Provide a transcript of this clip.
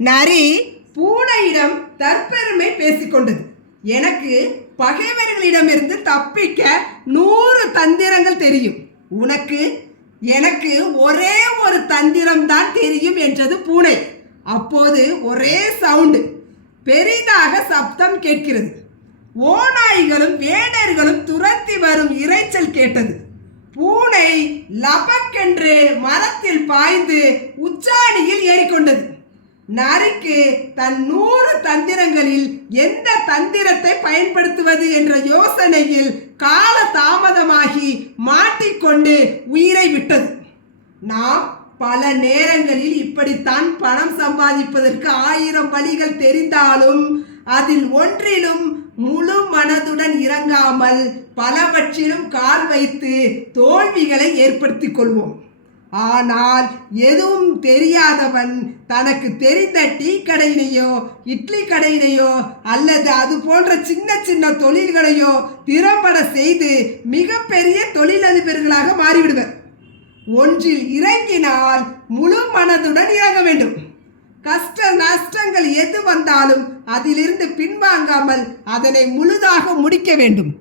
நரி பூனையிடம் தற்பெருமை பேசிக்கொண்டது. எனக்கு பகைவர்களிடமிருந்து தப்பிக்க 100 தந்திரங்கள் தெரியும். உனக்கு எனக்கு ஒரே ஒரு தந்திரம்தான் தெரியும் என்றது பூனை. அப்போது ஒரே சவுண்டு, பெரிதாக சப்தம் கேட்கிறது. ஓநாய்களும் வேடர்களும் துரத்தி வரும் இரைச்சல் கேட்டது. பூனை லபக்கென்று மரத்தில் பாய்ந்து உச்சாணியில் ஏறிக்கொண்டது. நரிக்கு தன் 100 தந்திரங்களில் எந்த தந்திரத்தை பயன்படுத்துவது என்ற யோசனையில் கால தாமதமாகி மாட்டிக்கொண்டு உயிரை விட்டது. நாம் பல நேரங்களில் இப்படித்தான் பணம் சம்பாதிப்பதற்கு 1000 வழிகள் தெரிந்தாலும் அதில் ஒன்றிலும் முழு மனதுடன் இறங்காமல் பலவற்றிலும் கால் வைத்து தோல்விகளை ஏற்படுத்திக் கொள்வோம். ஆனால் எதுவும் தெரியாதவன் தனக்கு தெரிந்த டீ கடையினையோ இட்லி கடையினையோ அல்லது அது போன்ற சின்ன சின்ன தொழில்களையோ திறம்பட செய்து மிகப்பெரிய தொழிலதிபர்களாக மாறிவிடுவர். ஒன்றில் இறங்கினால் முழு மனதுடன் இறங்க வேண்டும். கஷ்ட நஷ்டங்கள் எது வந்தாலும் அதிலிருந்து பின்வாங்காமல் அதனை முழுதாக முடிக்க வேண்டும்.